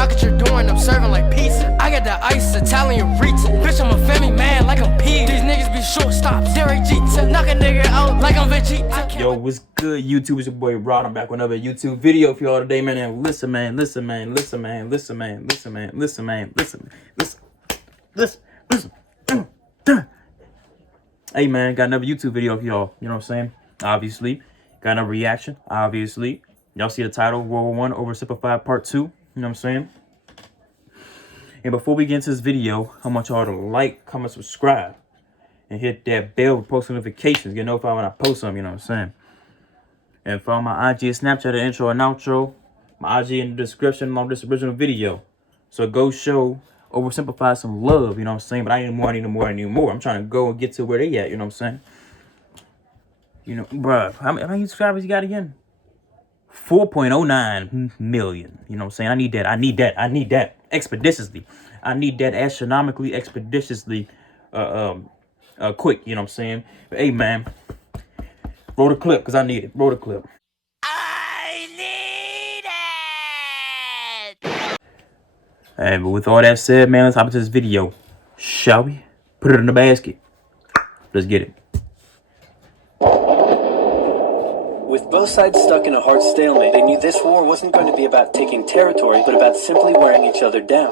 knock at your door and I'm serving like pizza. I got that ice Italian Ritz. Bitch, I'm a family man like I'm P. These niggas be shortstops. Derek Jeter, knock a nigga out like I'm Vegeta. Yo, what's good, YouTube? It's your boy Rod. I'm back with another YouTube video for y'all today, man. And listen, man. Hey, man, got another YouTube video for y'all. You know what I'm saying? Obviously. Got another reaction, obviously. Y'all see the title, WW1 Oversimplified Part 2. You know what I'm saying? And before we get into this video, I want y'all to like, comment, subscribe. And hit that bell with post notifications. Get notified when I post something, you know what I'm saying? And follow my IG and Snapchat, the intro and outro. My IG in the description along this original video. So go show Oversimplified some love, you know what I'm saying? But I need more. I'm trying to go and get to where they at, you know what I'm saying? You know, bruh, how many subscribers you got again? 4.09 million. You know what I'm saying? I need that expeditiously. I need that astronomically, expeditiously, quick, you know what I'm saying? But hey, man, roll the clip, because I need it. Roll the clip. I need it! Hey, but with all that said, man, let's hop into this video. Shall we? Put it in the basket. Let's get it. With both sides stuck in a hard stalemate, they knew this war wasn't going to be about taking territory, but about simply wearing each other down.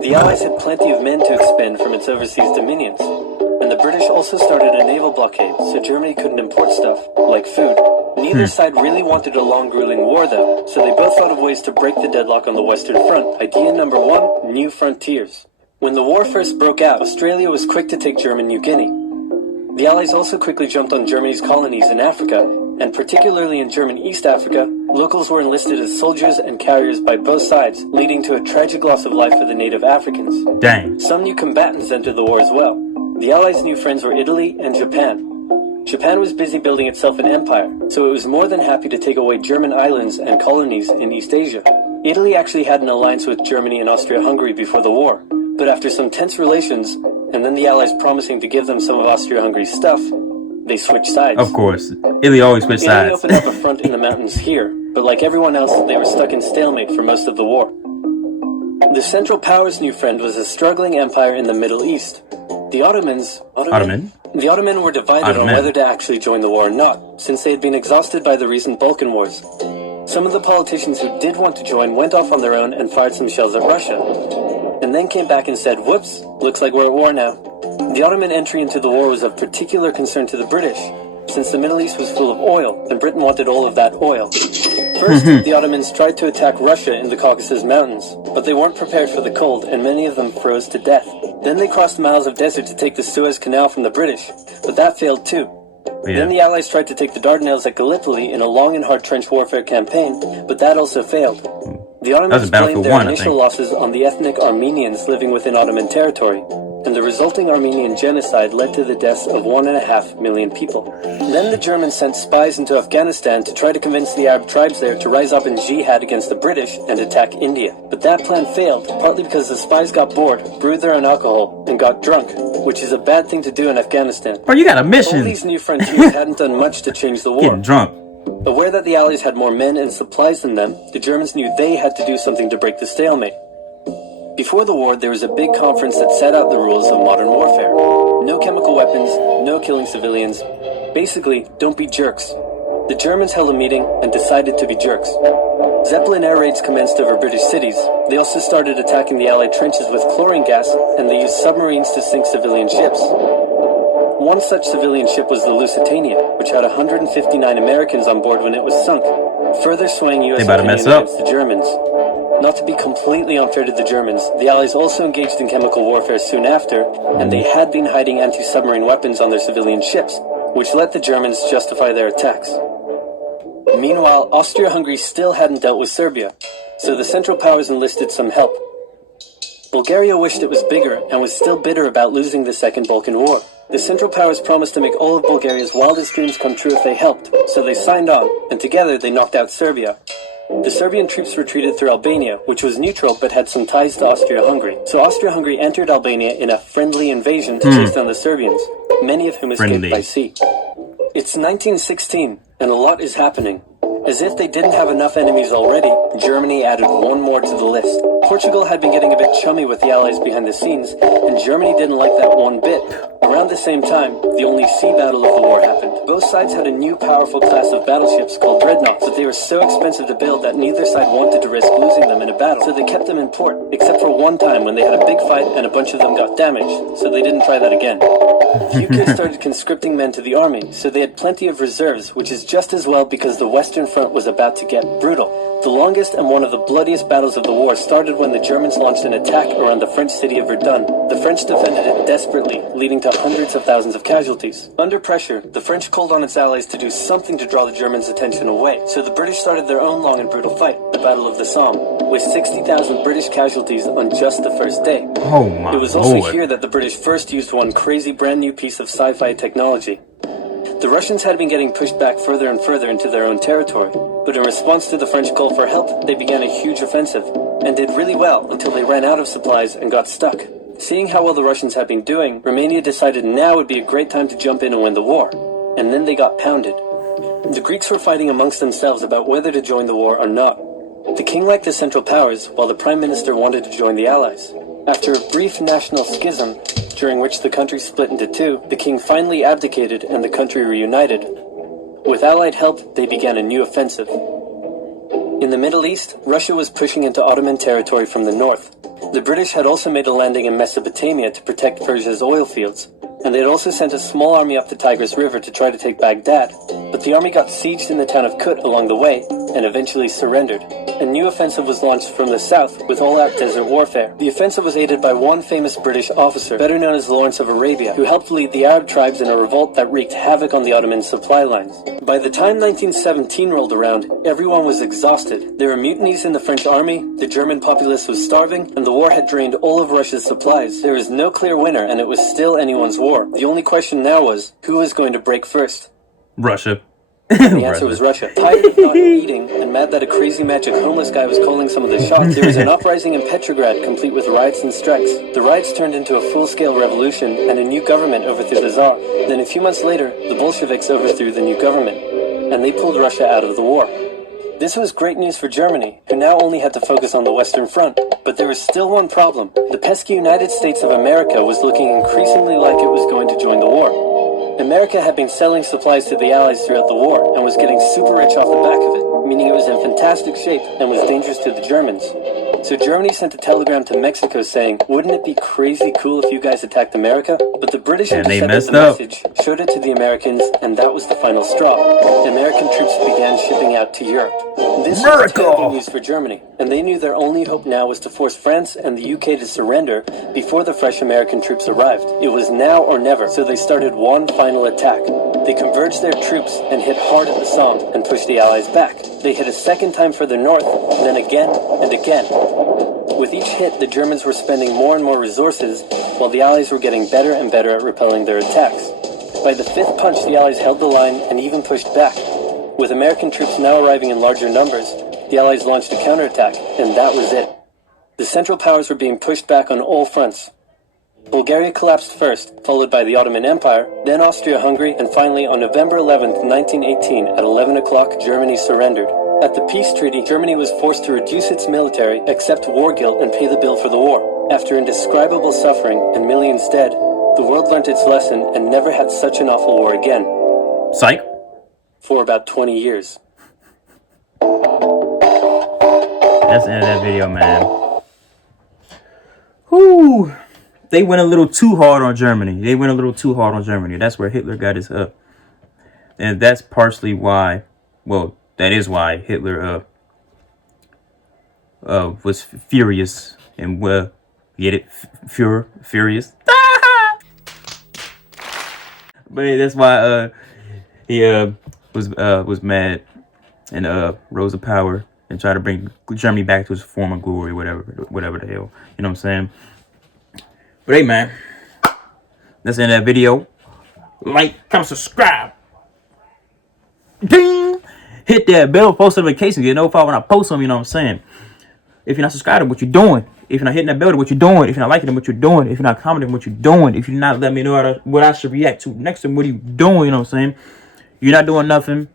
The Allies had plenty of men to expend from its overseas dominions, and the British also started a naval blockade, so Germany couldn't import stuff, like food. Neither side really wanted a long, grueling war, though, so they both thought of ways to break the deadlock on the Western Front. Idea number one, new frontiers. When the war first broke out, Australia was quick to take German New Guinea. The Allies also quickly jumped on Germany's colonies in Africa, and particularly in German East Africa, locals were enlisted as soldiers and carriers by both sides, leading to a tragic loss of life for the native Africans. Dang. Some new combatants entered the war as well. The Allies' new friends were Italy and Japan. Japan was busy building itself an empire, so it was more than happy to take away German islands and colonies in East Asia. Italy actually had an alliance with Germany and Austria-Hungary before the war, but after some tense relations, and then the Allies promising to give them some of Austria-Hungary's stuff, they switched sides. Of course. Italy always switched sides. Italy opened up a front in the mountains here, but like everyone else, they were stuck in stalemate for most of the war. The Central Powers' new friend was a struggling empire in the Middle East. The Ottomans were divided on whether to actually join the war or not, since they had been exhausted by the recent Balkan Wars. Some of the politicians who did want to join went off on their own and fired some shells at Russia, and then came back and said, whoops, looks like we're at war now. The Ottoman entry into the war was of particular concern to the British, since the Middle East was full of oil, and Britain wanted all of that oil. First, the Ottomans tried to attack Russia in the Caucasus Mountains, but they weren't prepared for the cold, and many of them froze to death. Then they crossed miles of desert to take the Suez Canal from the British, but that failed too. Yeah. Then the Allies tried to take the Dardanelles at Gallipoli in a long and hard trench warfare campaign, but that also failed. The Ottomans blamed their initial losses on the ethnic Armenians living within Ottoman territory, and the resulting Armenian genocide led to the deaths of 1.5 million people. Then the Germans sent spies into Afghanistan to try to convince the Arab tribes there to rise up in jihad against the British and attack India. But that plan failed, partly because the spies got bored, brewed their own alcohol, and got drunk, which is a bad thing to do in Afghanistan. Bro, you got a mission. All these new frontiers hadn't done much to change the war. Getting drunk. Aware that the Allies had more men and supplies than them, the Germans knew they had to do something to break the stalemate. Before the war, there was a big conference that set out the rules of modern warfare. No chemical weapons, no killing civilians. Basically, don't be jerks. The Germans held a meeting and decided to be jerks. Zeppelin air raids commenced over British cities. They also started attacking the Allied trenches with chlorine gas, and they used submarines to sink civilian ships. One such civilian ship was the Lusitania, which had 159 Americans on board when it was sunk, further swaying U.S. opinion against the Germans. Not to be completely unfair to the Germans, the Allies also engaged in chemical warfare soon after, and they had been hiding anti-submarine weapons on their civilian ships, which let the Germans justify their attacks. Meanwhile, Austria-Hungary still hadn't dealt with Serbia, so the Central Powers enlisted some help. Bulgaria wished it was bigger and was still bitter about losing the Second Balkan War. The Central Powers promised to make all of Bulgaria's wildest dreams come true if they helped, so they signed on, and together they knocked out Serbia. The Serbian troops retreated through Albania, which was neutral but had some ties to Austria-Hungary. So Austria-Hungary entered Albania in a friendly invasion to chase down the Serbians, many of whom escaped by sea. It's 1916, and a lot is happening. As if they didn't have enough enemies already, Germany added one more to the list. Portugal had been getting a bit chummy with the Allies behind the scenes, and Germany didn't like that one bit. Around the same time, the only sea battle of the war happened. Both sides had a new powerful class of battleships called dreadnoughts, but they were so expensive to build that neither side wanted to risk losing them in a battle, so they kept them in port, except for one time when they had a big fight and a bunch of them got damaged, so they didn't try that again. The UK started conscripting men to the army, so they had plenty of reserves, which is just as well because the Western Front was about to get brutal. The longest and one of the bloodiest battles of the war started when the Germans launched an attack around the French city of Verdun. The French defended it desperately, leading to hundreds of thousands of casualties. Under pressure, the French called on its allies to do something to draw the Germans' attention away, so the British started their own long and brutal fight, the Battle of the Somme, with 60,000 British casualties on just the first day. Oh my It was also Lord. here that the British first used one crazy brand new piece of sci-fi technology. The Russians had been getting pushed back further and further into their own territory, but in response to the French call for help, they began a huge offensive, and did really well until they ran out of supplies and got stuck. Seeing how well the Russians had been doing, Romania decided now would be a great time to jump in and win the war, and then they got pounded. The Greeks were fighting amongst themselves about whether to join the war or not. The king liked the Central Powers, while the Prime Minister wanted to join the Allies. After a brief national schism, during which the country split into two, the king finally abdicated and the country reunited. With Allied help, they began a new offensive. In the Middle East, Russia was pushing into Ottoman territory from the north. The British had also made a landing in Mesopotamia to protect Persia's oil fields, and they had also sent a small army up the Tigris River to try to take Baghdad, but the army got sieged in the town of Kut along the way, and eventually surrendered. A new offensive was launched from the south with all-out desert warfare. The offensive was aided by one famous British officer, better known as Lawrence of Arabia, who helped lead the Arab tribes in a revolt that wreaked havoc on the Ottoman supply lines. By the time 1917 rolled around, everyone was exhausted. There were mutinies in the French army, the German populace was starving, and the war had drained all of Russia's supplies. There was no clear winner, and it was still anyone's war. The only question now was, who was going to break first? Russia. The answer was Russia. Tired of not eating and mad that a crazy magic homeless guy was calling some of the shots, there was an uprising in Petrograd complete with riots and strikes. The riots turned into a full-scale revolution and a new government overthrew the Tsar. Then a few months later, the Bolsheviks overthrew the new government, and they pulled Russia out of the war. This was great news for Germany, who now only had to focus on the Western Front. But there was still one problem. The pesky United States of America was looking increasingly like it was going to join the war. America had been selling supplies to the Allies throughout the war and was getting super rich off the back of it, meaning it was in fantastic shape and was dangerous to the Germans. So Germany sent a telegram to Mexico saying, wouldn't it be crazy cool if you guys attacked America? But the British intercepted the message, showed it to the Americans, and that was the final straw. American troops began shipping out to Europe. This was terrible news for Germany, and they knew their only hope now was to force France and the UK to surrender before the fresh American troops arrived. It was now or never, so they started one final attack. They converged their troops and hit hard at the Somme and pushed the Allies back. They hit a second time further north, and then again and again. With each hit, the Germans were spending more and more resources, while the Allies were getting better and better at repelling their attacks. By the fifth punch, the Allies held the line and even pushed back. With American troops now arriving in larger numbers, the Allies launched a counterattack, and that was it. The Central Powers were being pushed back on all fronts. Bulgaria collapsed first, followed by the Ottoman Empire, then Austria-Hungary, and finally on November 11, 1918, at 11 o'clock, Germany surrendered. At the peace treaty, Germany was forced to reduce its military, accept war guilt, and pay the bill for the war. After indescribable suffering and millions dead, the world learnt its lesson and never had such an awful war again. Psych. For about 20 years. That's the end of that video, man. Whew. They went a little too hard on Germany. That's where Hitler got his up. And that's partially why, well, that is why Hitler was furious and get it? Furious. But that's why he was mad and rose to power and tried to bring Germany back to its former glory, whatever the hell. You know what I'm saying? But hey, man, that's the end of that video. Like, comment, subscribe. Ding! Hit that bell, post notifications, get notified when I post them, you know what I'm saying? If you're not subscribing, what you doing? If you're not hitting that bell, what you doing? If you're not liking it, what you doing? If you're not commenting, what you doing? If you're not letting me know what I should react to next time, what are you doing? You know what I'm saying? You're not doing nothing.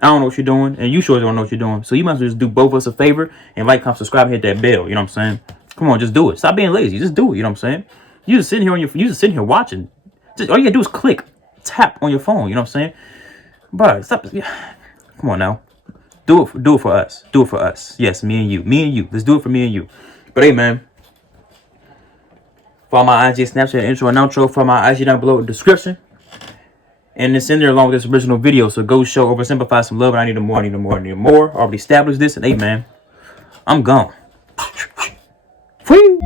I don't know what you're doing, and you sure don't know what you're doing. So you might as well just do both of us a favor and like, comment, subscribe, and hit that bell. You know what I'm saying? Come on, just do it. Stop being lazy. Just do it. You know what I'm saying? You just sitting here on your, you just sitting here watching. Just, all you gotta do is click, tap on your phone. You know what I'm saying? But stop. Yeah. Come on now. Do it for us. Do it for us. Yes, me and you. Me and you. Let's do it for me and you. But hey, man. Follow my IG, Snapchat, intro and outro. Follow my IG down below in the description. And it's in there along with this original video. So go show Oversimplified some love. And I need more. I need more. I need more. I already established this. And hey, man, I'm gone. Free.